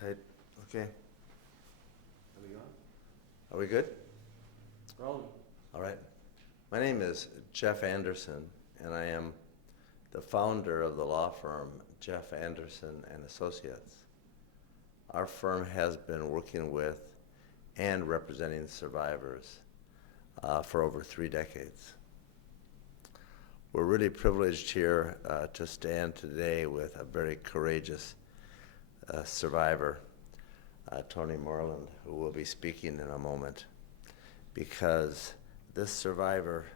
tight. Okay. Are we on? Are we good? Rolling. All right. My name is Jeff Anderson, and I am the founder of the law firm Jeff Anderson and Associates. Our firm has been working with and representing survivors for over 3 decades. We're really privileged here to stand today with a very courageous survivor, Toni Moreland, who will be speaking in a moment, because this survivor,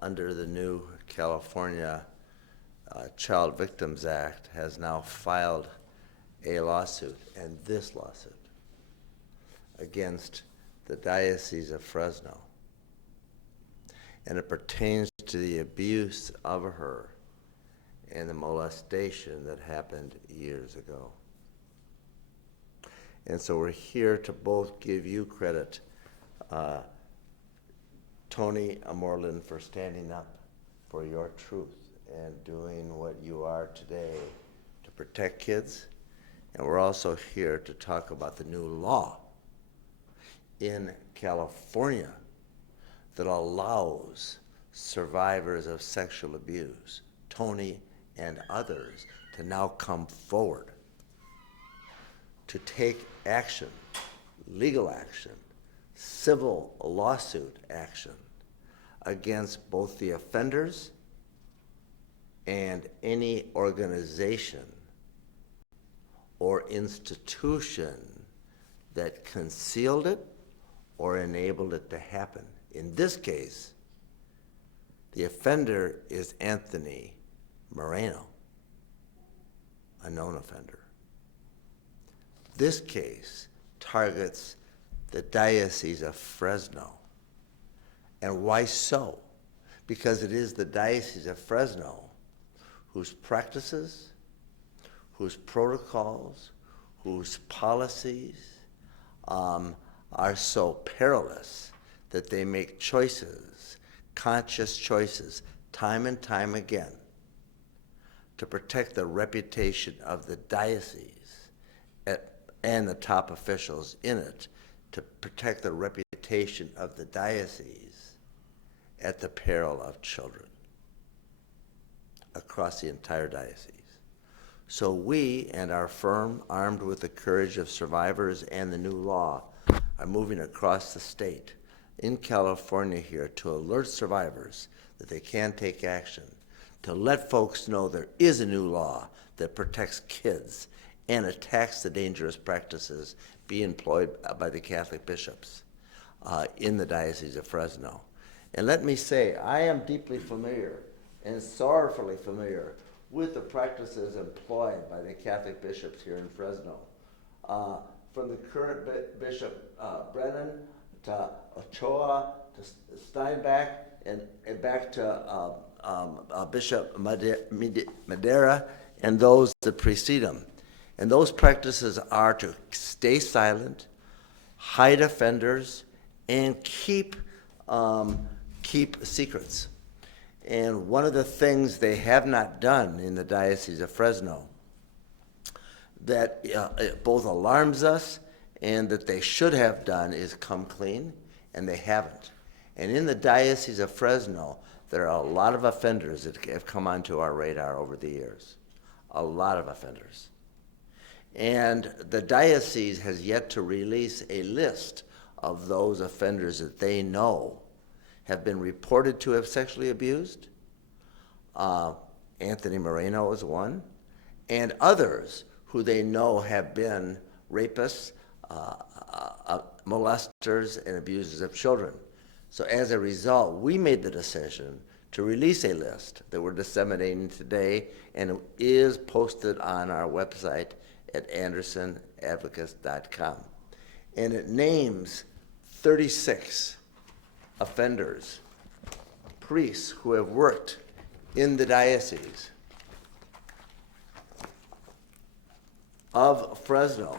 under the new California Child Victims Act, has now filed a lawsuit, and this lawsuit, against the Diocese of Fresno. And it pertains to the abuse of her and the molestation that happened years ago. And so we're here to both give you credit, Toni Moreland, for standing up for your truth and doing what you are today to protect kids. And we're also here to talk about the new law in California that allows survivors of sexual abuse, Toni and others, to now come forward to take action, legal action, civil lawsuit action against both the offenders and any organization or institution that concealed it or enabled it to happen. In this case, the offender is Anthony Moreno, a known offender. This case targets the Diocese of Fresno. And why so? Because it is the Diocese of Fresno whose practices, whose protocols, whose policies are so perilous that they make choices, conscious choices, time and time again to protect the reputation of the diocese and the top officials in it, to protect the reputation of the diocese at the peril of children across the entire diocese. So we and our firm, armed with the courage of survivors and the new law, are moving across the state in California here to alert survivors that they can take action, to let folks know there is a new law that protects kids and attacks the dangerous practices being employed by the Catholic bishops in the Diocese of Fresno. And let me say, I am deeply familiar and sorrowfully familiar with the practices employed by the Catholic bishops here in Fresno. From the current Bishop Brennan to Ochoa to Steinbach and back to Bishop Madera and those that precede him. And those practices are to stay silent, hide offenders, and keep secrets. And one of the things they have not done in the Diocese of Fresno that it both alarms us and that they should have done is come clean, and they haven't. And in the Diocese of Fresno, there are a lot of offenders that have come onto our radar over the years. A lot of offenders. And the diocese has yet to release a list of those offenders that they know have been reported to have sexually abused. Anthony Moreno is one, and others who they know have been rapists, molesters, and abusers of children. So as a result, we made the decision to release a list that we're disseminating today, and it is posted on our website at andersonadvocates.com. And it names 36 offenders, priests who have worked in the Diocese of Fresno,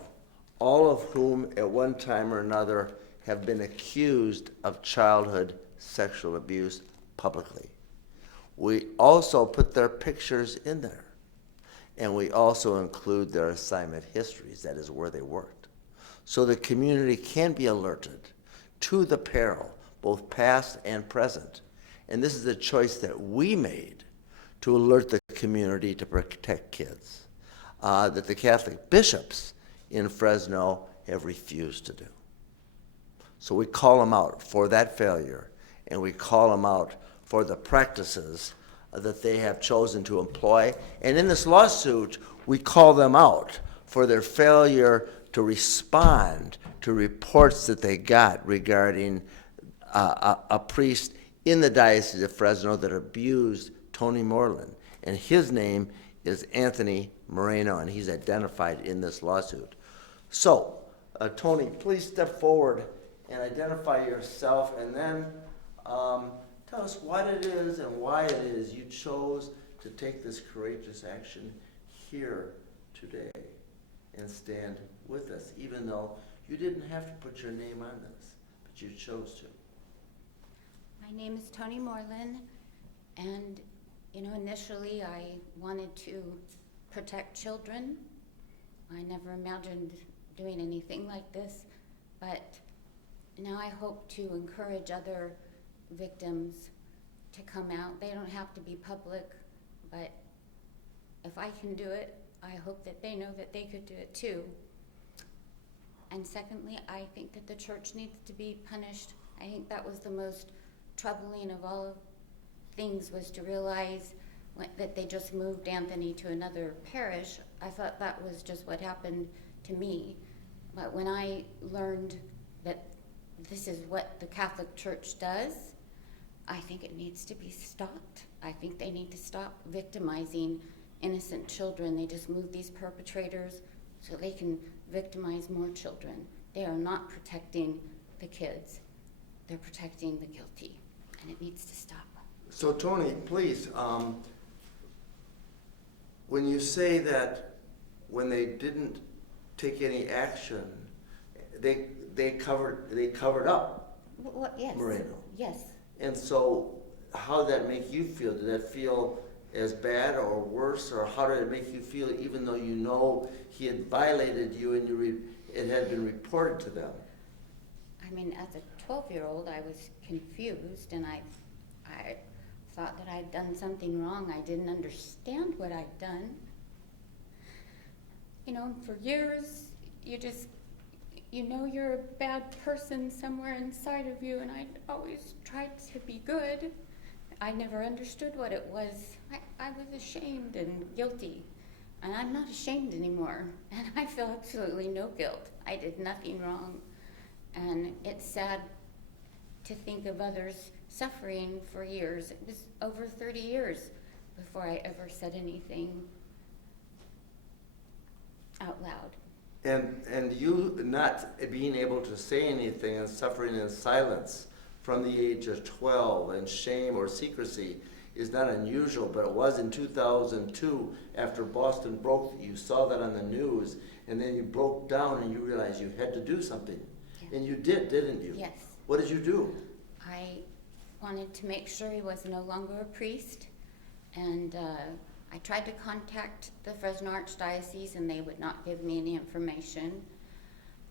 all of whom at one time or another have been accused of childhood sexual abuse publicly. We also put their pictures in there. and we also include their assignment histories, that is where they worked. So the community can be alerted to the peril, both past and present. And this is a choice that we made to alert the community to protect kids, that the Catholic bishops in Fresno have refused to do. So we call them out for that failure, and we call them out for the practices that they have chosen to employ. And in this lawsuit, we call them out for their failure to respond to reports that they got regarding a priest in the Diocese of Fresno that abused Toni Moreland. And his name is Anthony Moreno, and he's identified in this lawsuit. So, Toni, please step forward and identify yourself, and then tell us what it is and why it is you chose to take this courageous action here today and stand with us, even though you didn't have to put your name on this, but you chose to. My name is Toni Moreland, and initially I wanted to protect children. I never imagined doing anything like this, but now I hope to encourage other victims to come out. They don't have to be public, but if I can do it, I hope that they know that they could do it too. And secondly, I think that the church needs to be punished. I think that was the most troubling of all things, was to realize that they just moved Anthony to another parish. I thought that was just what happened to me. But when I learned that this is what the Catholic Church does, I think it needs to be stopped. I think they need to stop victimizing innocent children. They just move these perpetrators so they can victimize more children. They are not protecting the kids. They're protecting the guilty, and it needs to stop. So Toni, please, when you say that when they didn't take any action, they covered up Yes. Moreno. Yes. And so how did that make you feel? Did that feel as bad or worse, or how did it make you feel, even though you know he had violated you and it had been reported to them? I mean, as a 12-year-old, I was confused, and I thought that I'd done something wrong. I didn't understand what I'd done. For years, you're a bad person somewhere inside of you, and I always tried to be good. I never understood what it was. I was ashamed and guilty, and I'm not ashamed anymore, and I feel absolutely no guilt. I did nothing wrong, and it's sad to think of others suffering for years. It was over 30 years before I ever said anything out loud. And you not being able to say anything and suffering in silence from the age of 12 and shame or secrecy is not unusual, but it was in 2002 after Boston broke. You saw that on the news, and then you broke down and you realized you had to do something. Yeah. And you did, didn't you? Yes. What did you do? I wanted to make sure he was no longer a priest, and I tried to contact the Fresno Archdiocese, and they would not give me any information.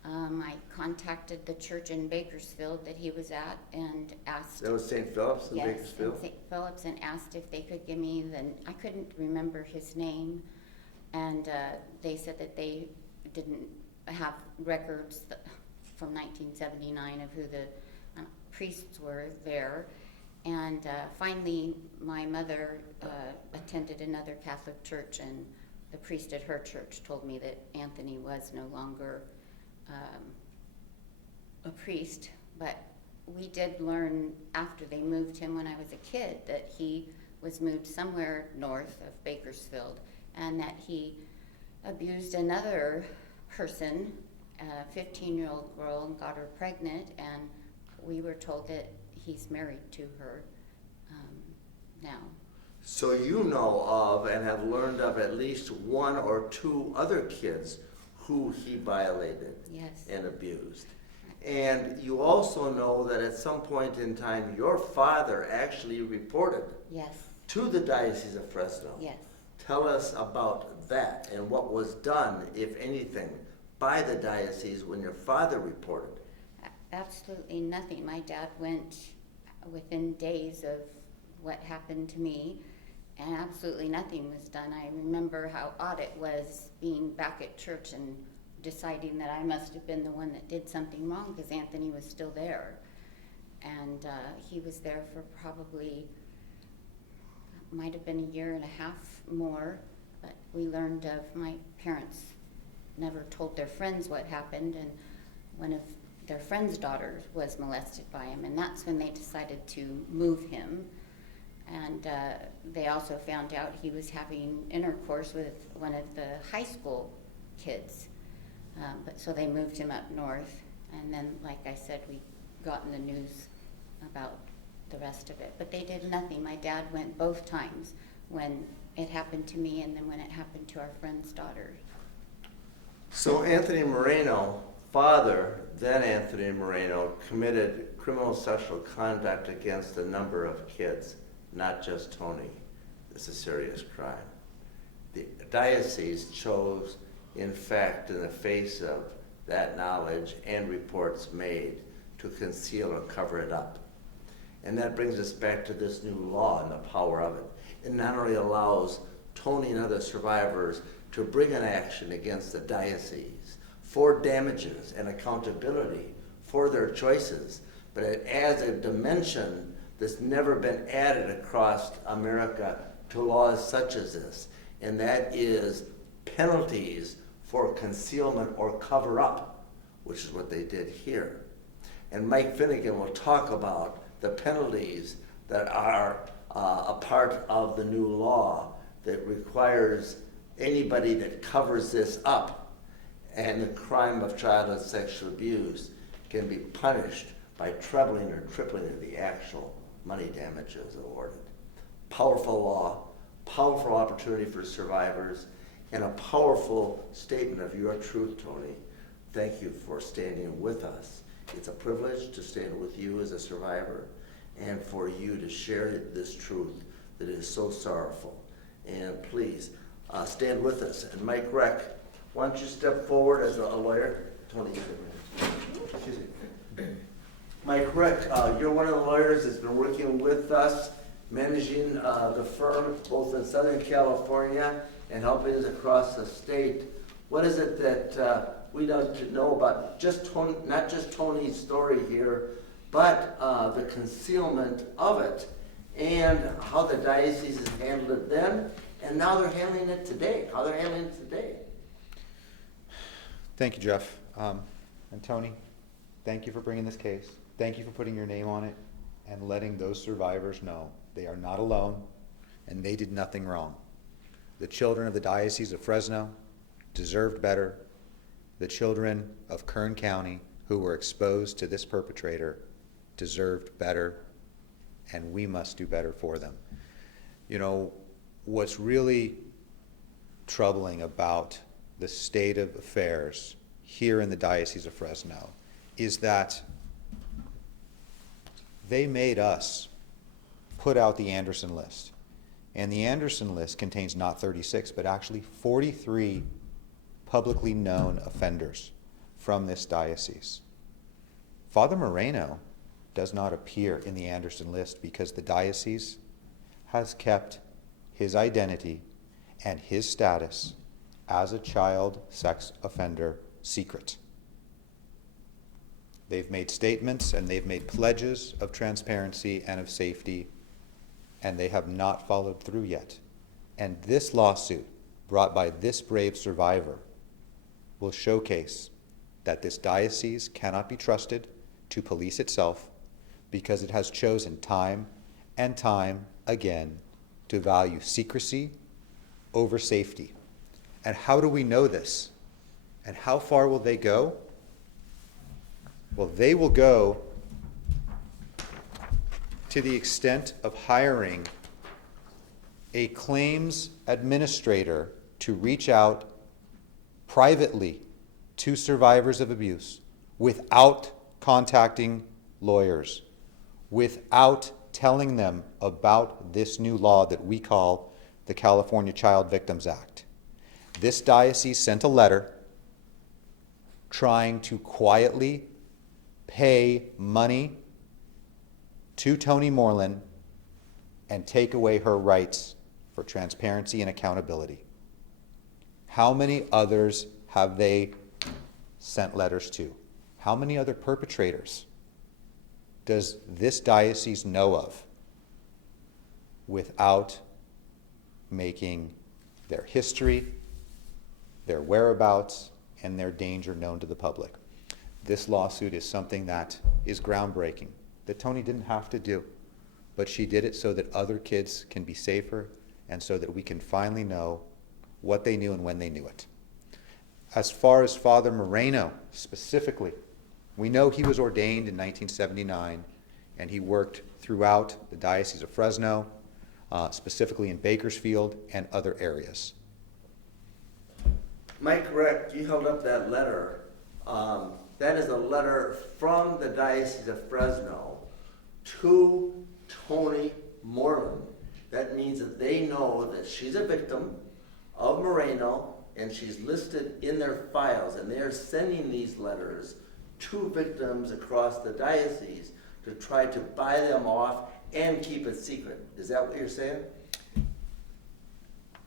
I contacted the church in Bakersfield that he was at and asked. That was St. Philip's in Bakersfield? Yes, St. Philip's, and asked if they could give me I couldn't remember his name, and they said that they didn't have records from 1979 of who the priests were there. And finally, my mother attended another Catholic church, and the priest at her church told me that Anthony was no longer a priest. But we did learn after they moved him when I was a kid that he was moved somewhere north of Bakersfield, and that he abused another person, a 15-year-old girl, and got her pregnant, and we were told that he's married to her now. So you know of and have learned of at least one or two other kids who he violated. Yes. And abused. And you also know that at some point in time your father actually reported. Yes. To the Diocese of Fresno. Yes. Tell us about that and what was done, if anything, by the diocese when your father reported? Absolutely nothing. My dad went within days of what happened to me, and absolutely nothing was done. I remember how odd it was being back at church and deciding that I must have been the one that did something wrong because Anthony was still there. And he was there for probably, might have been a year and a half more, but we learned of, my parents never told their friends what happened, and one of their friend's daughters was molested by him, and that's when they decided to move him. And they also found out he was having intercourse with one of the high school kids. So they moved him up north, and then, like I said, we got in the news about the rest of it. But they did nothing. My dad went both times, when it happened to me and then when it happened to our friend's daughter. So Anthony Moreno, father, then Anthony Moreno, committed criminal sexual conduct against a number of kids, not just Toni. It's a serious crime. The diocese chose, in fact, in the face of that knowledge and reports made, to conceal or cover it up. And that brings us back to this new law and the power of it. It not only allows Toni and other survivors to bring an action against the diocese for damages and accountability for their choices, but it adds a dimension that's never been added across America to laws such as this, and that is penalties for concealment or cover-up, which is what they did here. And Mike Finnegan will talk about the penalties that are a part of the new law that requires anybody that covers this up and the crime of child and sexual abuse can be punished by trebling or tripling the actual money damages awarded. Powerful law, powerful opportunity for survivors, and a powerful statement of your truth, Toni. Thank you for standing with us. It's a privilege to stand with you as a survivor and for you to share this truth that is so sorrowful. And please, stand with us. And Mike Reck, why don't you step forward as a lawyer? Toni, excuse me. Mike Reck, you're one of the lawyers that's been working with us, managing the firm both in Southern California and helping us across the state. What is it that we need to know about just Toni, not just Toni's story here, but the concealment of it and how the diocese has handled it then, and now they're handling it today, how they're handling it today? Thank you, Jeff. And Toni, thank you for bringing this case. Thank you for putting your name on it and letting those survivors know they are not alone and they did nothing wrong. The children of the Diocese of Fresno deserved better. The children of Kern County who were exposed to this perpetrator deserved better, and we must do better for them. You know, what's really troubling about the state of affairs here in the Diocese of Fresno is that they made us put out the Anderson list. And the Anderson list contains not 36, but actually 43 publicly known offenders from this diocese. Father Moreno does not appear in the Anderson list because the diocese has kept his identity and his status as a child sex offender secret. They've made statements and they've made pledges of transparency and of safety, and they have not followed through yet. And this lawsuit brought by this brave survivor will showcase that this diocese cannot be trusted to police itself because it has chosen time and time again to value secrecy over safety. And how do we know this? And how far will they go? Well, they will go to the extent of hiring a claims administrator to reach out privately to survivors of abuse without contacting lawyers, without telling them about this new law that we call the California Child Victims Act. this diocese sent a letter trying to quietly pay money to Toni Moreland and take away her rights for transparency and accountability. How many others have they sent letters to? How many other perpetrators does this diocese know of without making their history, their whereabouts, and their danger known to the public? This lawsuit is something that is groundbreaking, that Toni didn't have to do, but she did it so that other kids can be safer and so that we can finally know what they knew and when they knew it. As far as Father Moreno specifically, we know he was ordained in 1979 and he worked throughout the Diocese of Fresno, specifically in Bakersfield and other areas. Mike Reck, you held up that letter. That is a letter from the Diocese of Fresno to Toni Moreland. That means that they know that she's a victim of Moreno and she's listed in their files, and they're sending these letters to victims across the diocese to try to buy them off and keep it secret. Is that what you're saying?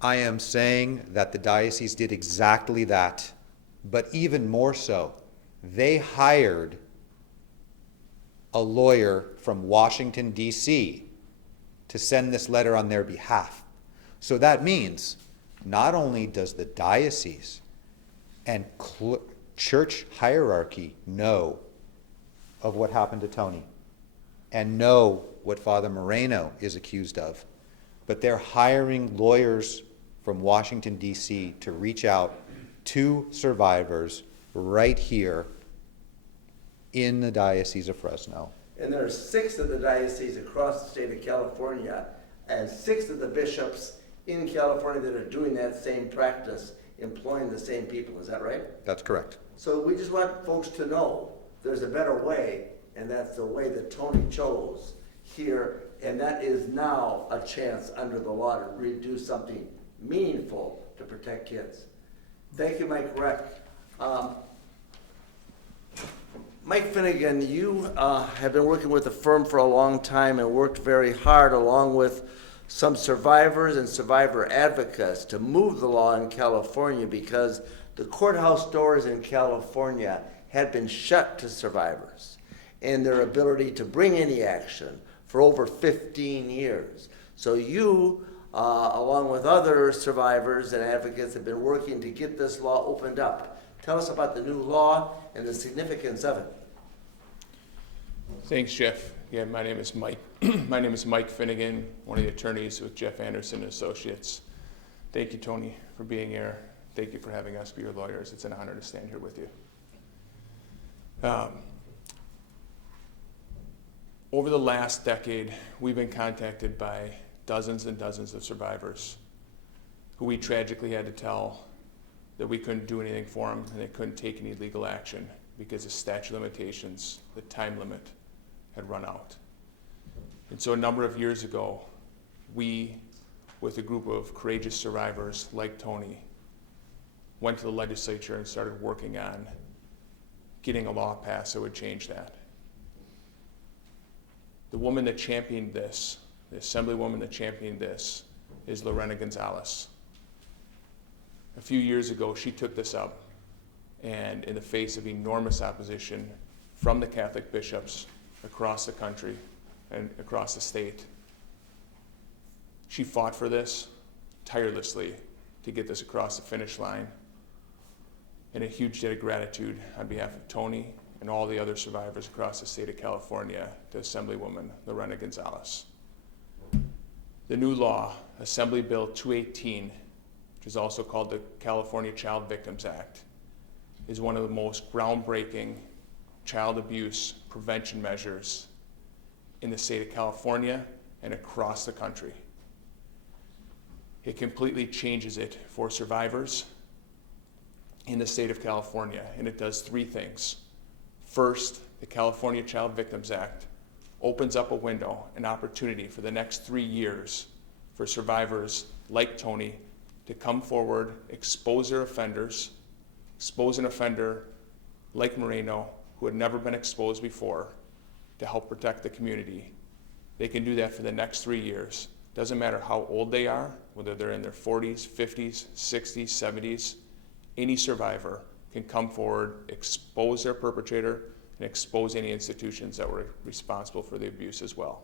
I am saying that the diocese did exactly that, but even more so, they hired a lawyer from Washington, D.C. to send this letter on their behalf. So that means not only does the diocese and church hierarchy know of what happened to Toni and know what Father Moreno is accused of, but they're hiring lawyers from Washington, D.C. to reach out to survivors right here in the Diocese of Fresno. And there are 6 of the dioceses across the state of California and 6 of the bishops in California that are doing that same practice, employing the same people. Is that right? That's correct. So we just want folks to know there's a better way, and that's the way that Toni chose here, and that is now a chance under the law to really do something meaningful to protect kids. Thank you, Mike Reck. Mike Finnegan, you have been working with the firm for a long time and worked very hard along with some survivors and survivor advocates to move the law in California because the courthouse doors in California had been shut to survivors and their ability to bring any action for over 15 years. So you, along with other survivors and advocates, have been working to get this law opened up. Tell us about the new law and the significance of it. Thanks, Jeff. Yeah, my name is Mike. My name is Mike Finnegan, one of the attorneys with Jeff Anderson and Associates. Thank you, Toni, for being here. Thank you for having us be your lawyers. It's an honor to stand here with you. Over the last decade, we've been contacted by dozens and dozens of survivors who we tragically had to tell that we couldn't do anything for them and they couldn't take any legal action because the statute of limitations, the time limit, had run out. And so a number of years ago, we, with a group of courageous survivors like Toni, went to the legislature and started working on getting a law passed that would change that. The woman that championed this, the assemblywoman that championed this, is Lorena Gonzalez. A few years ago, she took this up, and in the face of enormous opposition from the Catholic bishops across the country and across the state, she fought for this tirelessly to get this across the finish line. And a huge debt of gratitude on behalf of Toni and all the other survivors across the state of California to Assemblywoman Lorena Gonzalez. The new law, Assembly Bill 218, which is also called the California Child Victims Act, is one of the most groundbreaking child abuse prevention measures in the state of California and across the country. It completely changes it for survivors in the state of California, and it does 3 things. First, the California Child Victims Act opens up a window, an opportunity for the next 3 years for survivors like Toni to come forward, expose their offenders, expose an offender like Moreno who had never been exposed before, to help protect the community. They can do that for the next 3 years. Doesn't matter how old they are, whether they're in their 40s, 50s, 60s, 70s, any survivor can come forward, expose their perpetrator, and expose any institutions that were responsible for the abuse as well.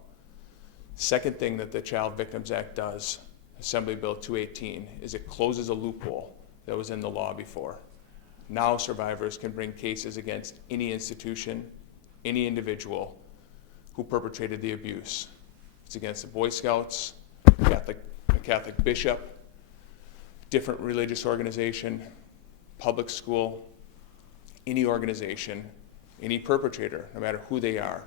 Second thing that the Child Victims Act does, Assembly Bill 218, is it closes a loophole that was in the law before. Now survivors can bring cases against any institution, any individual who perpetrated the abuse. It's against the Boy Scouts, a Catholic bishop, different religious organization, public school, any organization, any perpetrator, no matter who they are.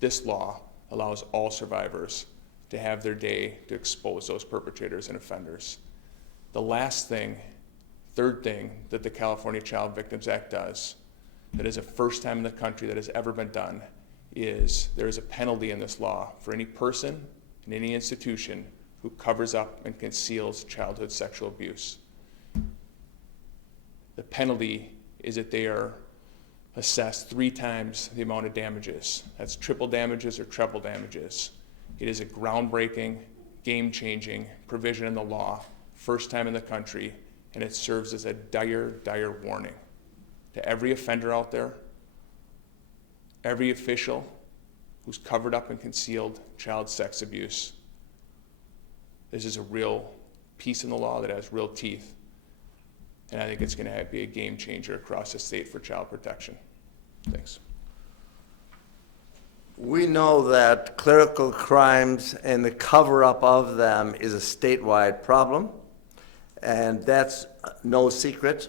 This law allows all survivors to have their day to expose those perpetrators and offenders. The last thing, third thing that the California Child Victims Act does, that is the first time in the country that has ever been done, is there is a penalty in this law for any person in any institution who covers up and conceals childhood sexual abuse. The penalty is that they are assessed 3 times the amount of damages. That's triple damages or treble damages. It is a groundbreaking, game-changing provision in the law, first time in the country, and it serves as a dire, dire warning to every offender out there, every official who's covered up and concealed child sex abuse. This is a real piece in the law that has real teeth, and I think it's going to be a game changer across the state for child protection. Thanks. We know that clerical crimes and the cover-up of them is a statewide problem, and that's no secret.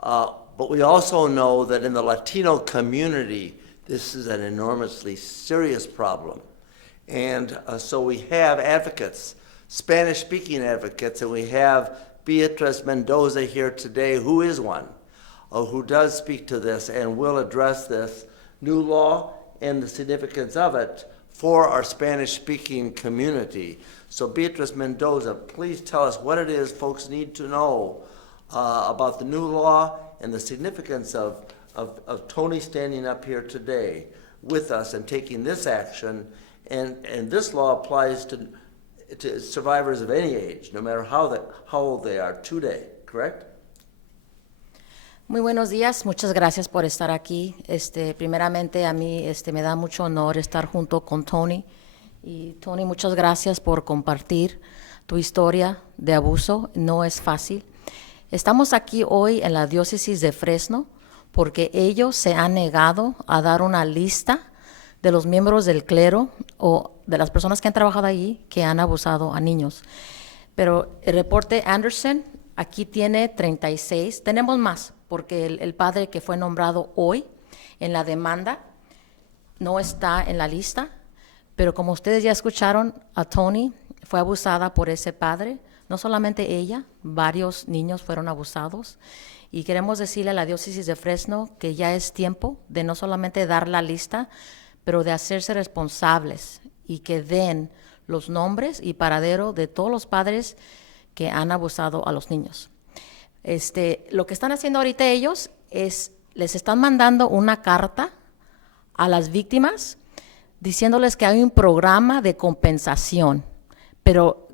But we also know that in the Latino community, this is an enormously serious problem. And so we have advocates, Spanish-speaking advocates, and we have Beatriz Mendoza here today, who is one, who does speak to this and will address this new law and the significance of it for our Spanish-speaking community. So Beatriz Mendoza, please tell us what it is folks need to know about the new law and the significance of Toni standing up here today with us and taking this action. And this law applies to survivors of any age, no matter how old they are today, correct? Muy buenos días, muchas gracias por estar aquí. Primeramente a mí me da mucho honor estar junto con Toni. Y Toni, muchas gracias por compartir tu historia de abuso, no es fácil. Estamos aquí hoy en la Diócesis de Fresno porque ellos se han negado a dar una lista de los miembros del clero o de las personas que han trabajado allí que han abusado a niños. Pero el reporte Anderson aquí tiene 36, tenemos más, porque el padre que fue nombrado hoy en la demanda no está en la lista, pero como ustedes ya escucharon, a Toni fue abusada por ese padre, no solamente ella, varios niños fueron abusados, y queremos decirle a la Diócesis de Fresno que ya es tiempo de no solamente dar la lista, pero de hacerse responsables y que den los nombres y paradero de todos los padres que han abusado a los niños. Lo que están haciendo ahorita ellos es, les están mandando una carta a las víctimas diciéndoles que hay un programa de compensación. Pero,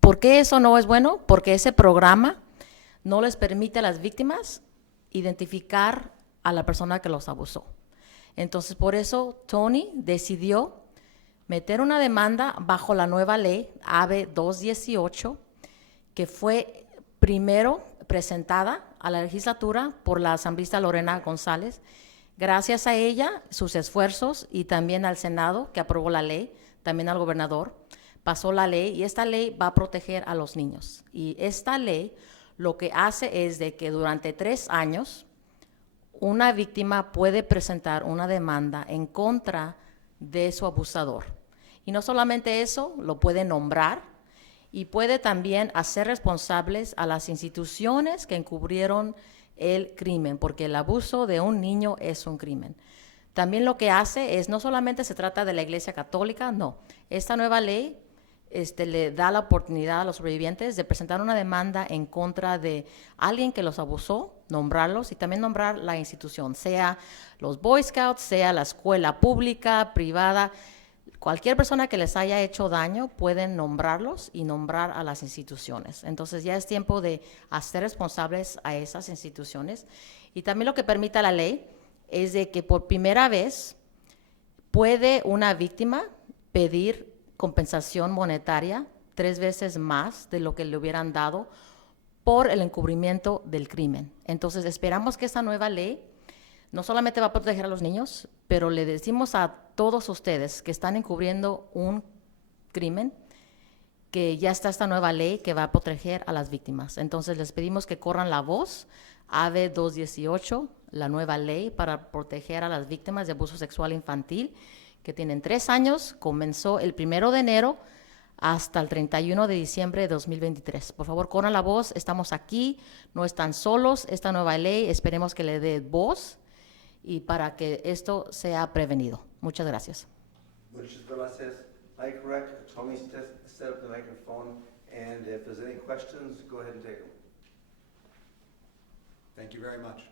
¿por qué eso no es bueno? Porque ese programa no les permite a las víctimas identificar a la persona que los abusó. Entonces, por eso Toni decidió meter una demanda bajo la nueva ley AB 218, que fue primero presentada a la legislatura por la asambleísta Lorena González. Gracias a ella, sus esfuerzos, y también al Senado, que aprobó la ley, también al gobernador, pasó la ley, y esta ley va a proteger a los niños. Y esta ley lo que hace es de que durante 3 años una víctima puede presentar una demanda en contra de su abusador. Y no solamente eso, lo puede nombrar y puede también hacer responsables a las instituciones que encubrieron el crimen, porque el abuso de un niño es un crimen. También lo que hace es, no solamente se trata de la Iglesia Católica, no. Esta nueva ley le da la oportunidad a los sobrevivientes de presentar una demanda en contra de alguien que los abusó, nombrarlos y también nombrar la institución, sea los Boy Scouts, sea la escuela pública, privada. Cualquier persona que les haya hecho daño pueden nombrarlos y nombrar a las instituciones. Entonces ya es tiempo de hacer responsables a esas instituciones. Y también lo que permite la ley es de que por primera vez puede una víctima pedir compensación monetaria 3 veces más de lo que le hubieran dado por el encubrimiento del crimen. Entonces esperamos que esta nueva ley no solamente va a proteger a los niños, pero le decimos a todos ustedes que están encubriendo un crimen que ya está esta nueva ley que va a proteger a las víctimas. Entonces les pedimos que corran la voz, AB 218, la nueva ley para proteger a las víctimas de abuso sexual infantil, que tienen 3 años, comenzó el 1 de enero hasta el 31 de diciembre de 2023. Por favor, corran la voz, estamos aquí, no están solos, esta nueva ley, esperemos que le dé voz y para que esto sea prevenido. Muchas gracias. Muchas gracias. Like Reck, Toni set up the microphone, and if there's any questions, go ahead and take them. Thank you very much.